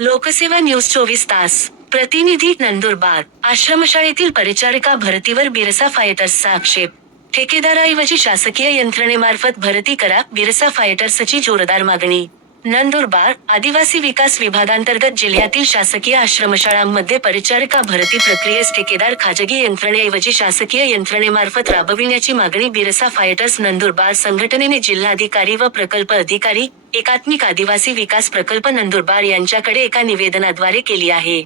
लोकसेवा न्यूज चोवीस तास. प्रतिनिधी नंदुरबार. आश्रमशाळेतील परिचारिका भरतीवर बिरसा फायटर्सचा आक्षेप. ठेकेदाराऐवजी शासकीय यंत्रणेमार्फत भरती करा बिरसा फायटर्सची जोरदार मागणी. नंदुरबार आदिवासी विकास विभागांतर्गत जिल्ह्यातील शासकीय आश्रमशाळांमध्ये परिचारिका भरती प्रक्रियेस ठेकेदार खाजगी यंत्रणेऐवजी शासकीय यंत्रणेमार्फत राबविण्याची मागणी बिरसा फायटर्स नंदुरबार संघटनेने जिल्हाधिकारी व प्रकल्प अधिकारी एकात्मिक आदिवासी विकास प्रकल्प नंदुरबार यांच्याकडे एका निवेदनाद्वारे केली आहे.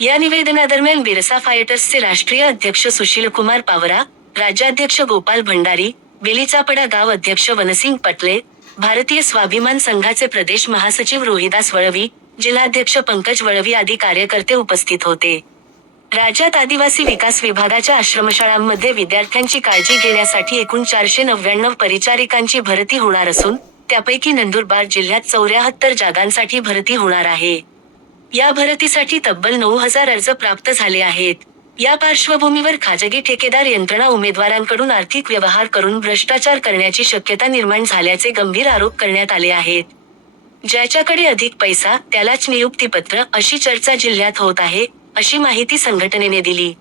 या निवेदनादरम्यान बिरसा फायटर्सचे राष्ट्रीय अध्यक्ष सुशीलकुमार पावरा राज्याध्यक्ष गोपाल भंडारी बेलीचापडा गाव अध्यक्ष वनसिंग पटले भारतीय स्वाभिमान संघाचे प्रदेश महासचिव रोहिदास वळवी जिल्हाध्यक्ष पंकज वळवी आदी कार्यकर्ते उपस्थित होते. राज्यात आदिवासी विकास विभागाच्या आश्रमशाळांमध्ये विद्यार्थ्यांची काळजी घेण्यासाठी एकूण चारशे नव्याण्णव परिचारिकांची भरती होणार असून त्यापैकी नंदुरबार जिल्ह्यात चौऱ्याहत्तर जागांसाठी भरती होणार आहे. या भरतीसाठी तब्बल नऊ हजार अर्ज प्राप्त झाले आहेत. या पार्श्वभूमीवर खाजगी ठेकेदार यंत्रणा उमेदवारांकडून आर्थिक व्यवहार करून भ्रष्टाचार करण्याची शक्यता निर्माण झाल्याचे गंभीर आरोप करण्यात आले आहेत. ज्याच्याकडे अधिक पैसा त्यालाच नियुक्तीपत्र अशी चर्चा जिल्ह्यात होत आहे अशी माहिती संघटनेने दिली.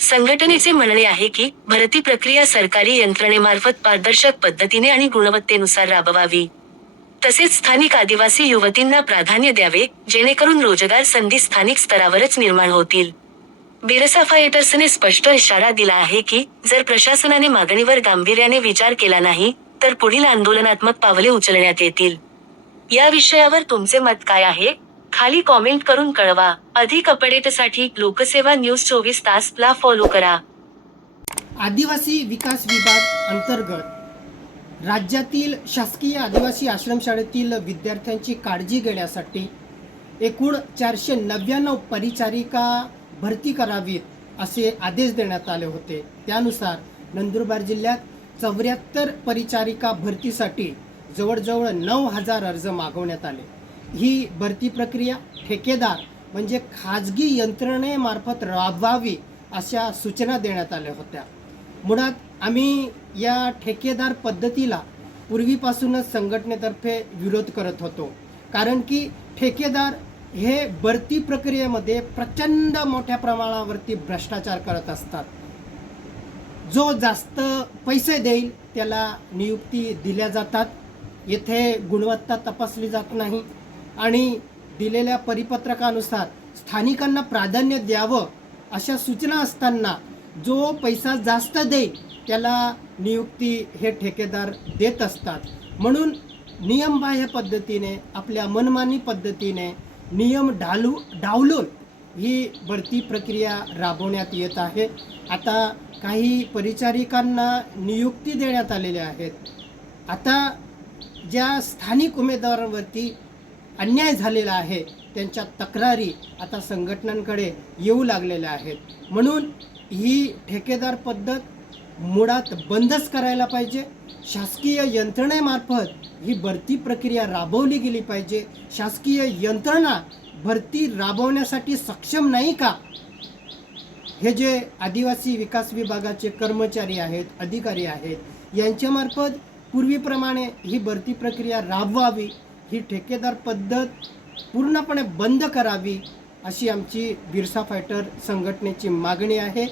संघटनेचे म्हणणे आहे की भरती प्रक्रिया सरकारी यंत्रणेमार्फत पारदर्शक पद्धतीने आणि गुणवत्तेनुसार राबवावी. तसेच स्थानिक आदिवासी युवतींना प्राधान्य द्यावे जेणेकरून रोजगार संधी स्थानिक स्तरावरच निर्माण होतील. बिरसा फायटर्सने स्पष्ट इशारा दिला आहे की जर प्रशासनाने मागणीवर गांभीर्याने विचार केला नाही तर पुढील आंदोलनात्मक पावले उचलण्यात येतील. या विषयावर तुमचे मत काय आहे? खाली कॉमेंट करून कळवा. अधिक अपडेटसाठी लोकसेवा न्यूज चोवीस तास ला फॉलो करा. आदिवासी विकास विभाग अंतर्गत राज्यातील शासकीय आदिवासी आश्रमशाळेतील विद्यार्थ्यांची काळजी घेण्यासाठी एकूण चारशे नव्याण्णव परिचारिका भरती करावीत असे आदेश देण्यात आले होते. त्यानुसार नंदुरबार जिल्ह्यात चौऱ्याहत्तर परिचारिका भरतीसाठी जवळजवळ नऊ हजार अर्ज मागवण्यात आले. ही भरती प्रक्रिया ठेकेदार म्हणजे खाजगी यंत्रणेमार्फत राबवावी अशा सूचना देण्यात आल्या होत्या. मुळात आम्ही या ठेकेदार पद्धतीला पूर्वीपासूनच संघटनेतर्फे विरोध करत होतो. कारण की ठेकेदार हे भरती प्रक्रियेमध्ये प्रचंड मोठ्या प्रमाणावरती भ्रष्टाचार करत असतात. जो जास्त पैसे देईल त्याला नियुक्ती दिल्या जातात. येथे गुणवत्ता तपासली जात नाही आणि दिलेल्या परिपत्रकानुसार स्थानिकांना प्राधान्य द्यावं अशा सूचना असताना जो पैसा जास्त देईल त्याला नियुक्ती हे ठेकेदार देत असतात. म्हणून नियमबाह्य पद्धतीने आपल्या मनमानी पद्धतीने नियम ढालू डावलून ही भरती प्रक्रिया राबवण्यात येत आहे. आता काही परिचारिकांना नियुक्ती देण्यात आलेल्या आहेत. आता ज्या स्थानिक उमेदवारांवरती अन्याय झालेला आहे त्यांच्या तक्रारी आता संघटनांकडे येऊ लागलेल्या आहेत. म्हणून ही ठेकेदार पद्धत मुळात बंदच करायला पाहिजे. शासकीय यंत्रणेमार्फत ही भरती प्रक्रिया राबवली गेली पाहिजे. शासकीय यंत्रणा भरती राबवण्यासाठी सक्षम नाही का? हे जे आदिवासी विकास विभागाचे कर्मचारी आहेत अधिकारी आहेत यांच्यामार्फत पूर्वीप्रमाणे ही भरती प्रक्रिया राबवावी ही ठेकेदार पद्धत पूर्णपणे बंद करावी अशी आमची बिरसा फायटर संघटनेची मागणी आहे.